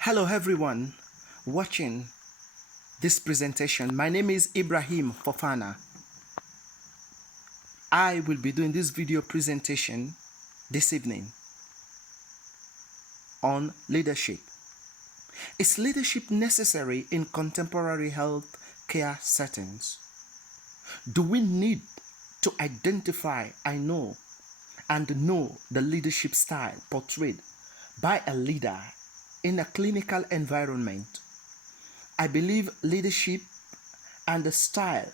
Hello everyone watching this presentation. My name is Ibrahim Fofana. I will be doing this video presentation this evening on leadership. Is leadership necessary in contemporary health care settings? Do we need to identify, know the leadership style portrayed by a leader in a clinical environment? I believe leadership and the style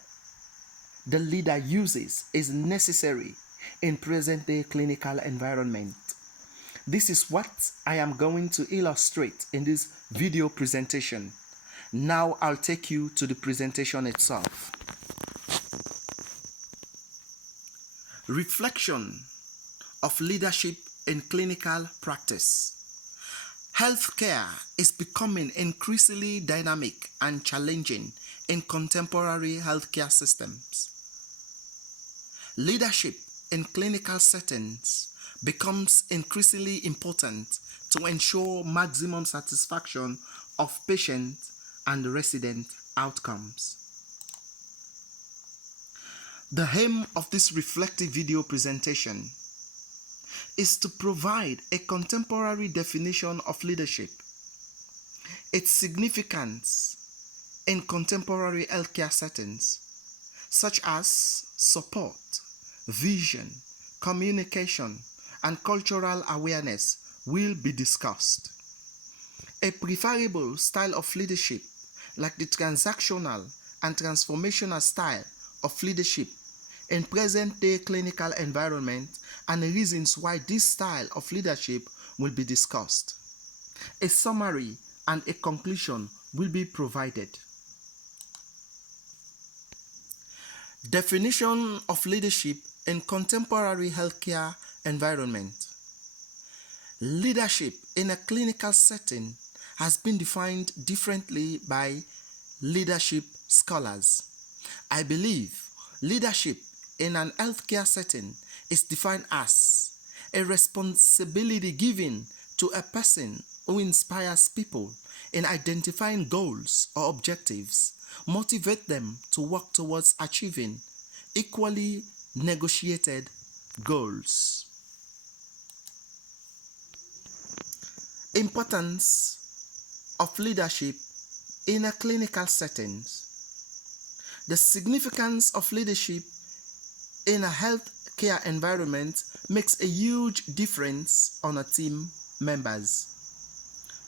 the leader uses is necessary in present-day clinical environment. This is what I am going to illustrate in this video presentation. Now I'll take you to the presentation itself. Reflection of leadership in clinical practice. Healthcare is becoming increasingly dynamic and challenging in contemporary healthcare systems. Leadership in clinical settings becomes increasingly important to ensure maximum satisfaction of patient and resident outcomes. The aim of this reflective video presentation is to provide a contemporary definition of leadership, its significance in contemporary healthcare settings, such as support, vision, communication, and cultural awareness will be discussed. A preferable style of leadership, like the transactional and transformational style of leadership in present-day clinical environment, and the reasons why this style of leadership will be discussed. A summary and a conclusion will be provided. Definition of leadership in contemporary healthcare environment. Leadership in a clinical setting has been defined differently by leadership scholars. I believe leadership in an healthcare setting is defined as a responsibility given to a person who inspires people in identifying goals or objectives, motivate them to work towards achieving equally negotiated goals. Importance of leadership in a clinical setting. The significance of leadership in a healthcare environment makes a huge difference on a team members.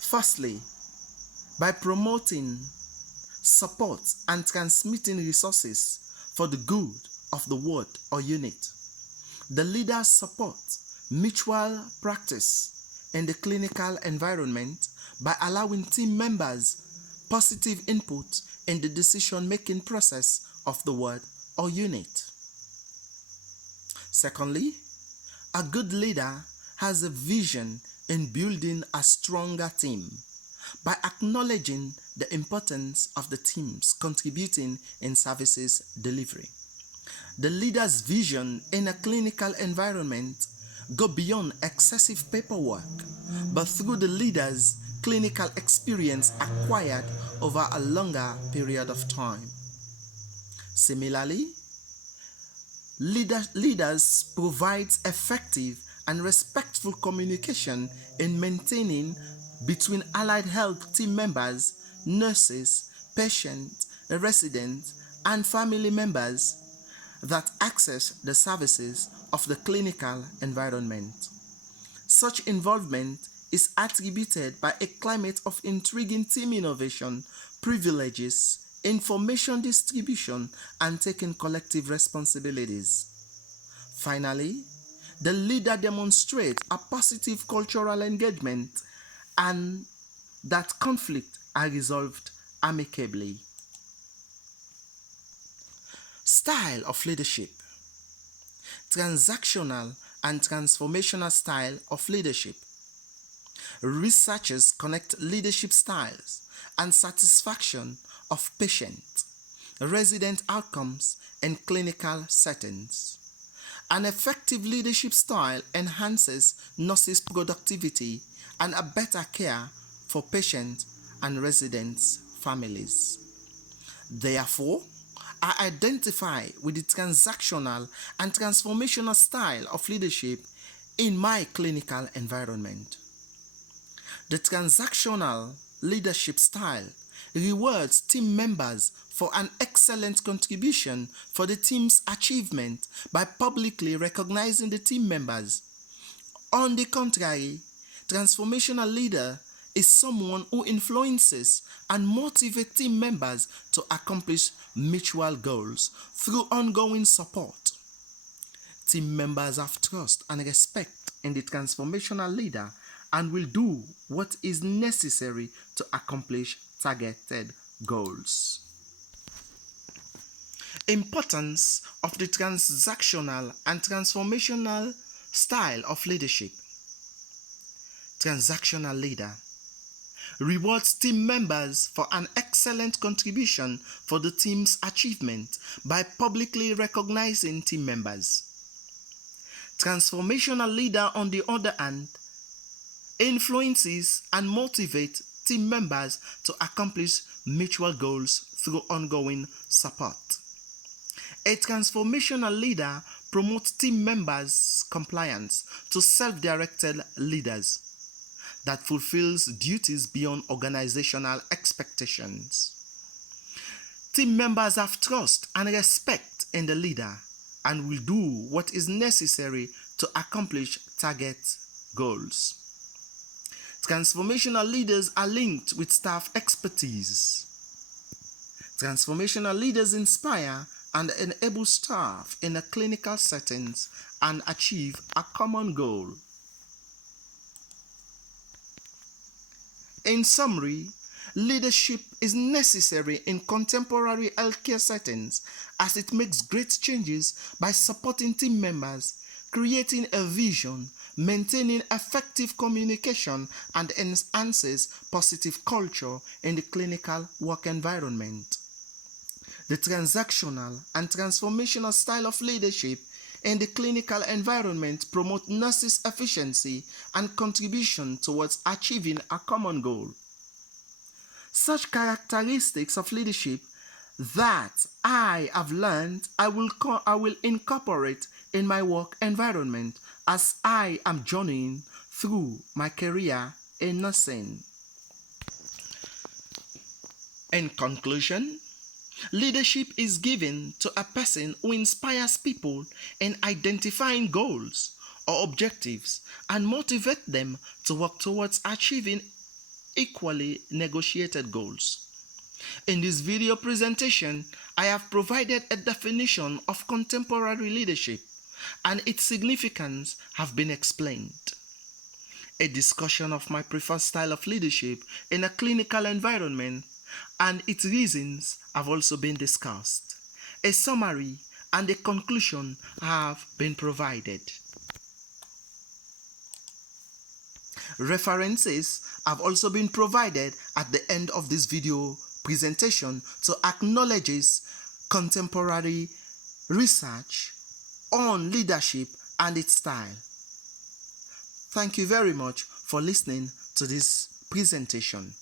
Firstly, by promoting, support, and transmitting resources for the good of the ward or unit. The leaders support mutual practice in the clinical environment by allowing team members positive input in the decision-making process of the ward or unit. Secondly, a good leader has a vision in building a stronger team by acknowledging the importance of the teams contributing in services delivery. The leader's vision in a clinical environment go beyond excessive paperwork, but through the leader's clinical experience acquired over a longer period of time. Similarly, leaders provide effective and respectful communication in maintaining between allied health team members, nurses, patients, residents, and family members that access the services of the clinical environment. Such involvement is attributed by a climate of intriguing team innovation, privileges, information distribution, and taking collective responsibilities. Finally, the leader demonstrates a positive cultural engagement and that conflicts are resolved amicably. Style of leadership. Transactional and transformational style of leadership. Researchers connect leadership styles and satisfaction of patient, resident outcomes in clinical settings. An effective leadership style enhances nurses' productivity and a better care for patients and residents' families. Therefore, I identify with the transactional and transformational style of leadership in my clinical environment. The transactional leadership style rewards team members for an excellent contribution for the team's achievement by publicly recognizing the team members. On the contrary, transformational leader is someone who influences and motivates team members to accomplish mutual goals through ongoing support. Team members have trust and respect in the transformational leader and will do what is necessary to accomplish targeted goals. Importance of the transactional and transformational style of leadership. Transactional leader rewards team members for an excellent contribution for the team's achievement by publicly recognizing team members. Transformational leader, on the other hand, influences and motivates team members to accomplish mutual goals through ongoing support. A transformational leader promotes team members' compliance to self-directed leaders that fulfills duties beyond organizational expectations. Team members have trust and respect in the leader and will do what is necessary to accomplish target goals. Transformational leaders are linked with staff expertise. Transformational leaders inspire and enable staff in a clinical settings and achieve a common goal. In summary, leadership is necessary in contemporary healthcare settings as it makes great changes by supporting team members, creating a vision, maintaining effective communication, and enhances positive culture in the clinical work environment. The transactional and transformational style of leadership in the clinical environment promote nurses' efficiency and contribution towards achieving a common goal. Such characteristics of leadership that I have learned I will incorporate in my work environment as I am journeying through my career in nursing. In conclusion, leadership is given to a person who inspires people in identifying goals or objectives and motivate them to work towards achieving equally negotiated goals. In this video presentation, I have provided a definition of contemporary leadership and its significance have been explained. A discussion of my preferred style of leadership in a clinical environment and its reasons have also been discussed. A summary and a conclusion have been provided. References have also been provided at the end of this video presentation to acknowledge contemporary research on leadership and its style. Thank you very much for listening to this presentation.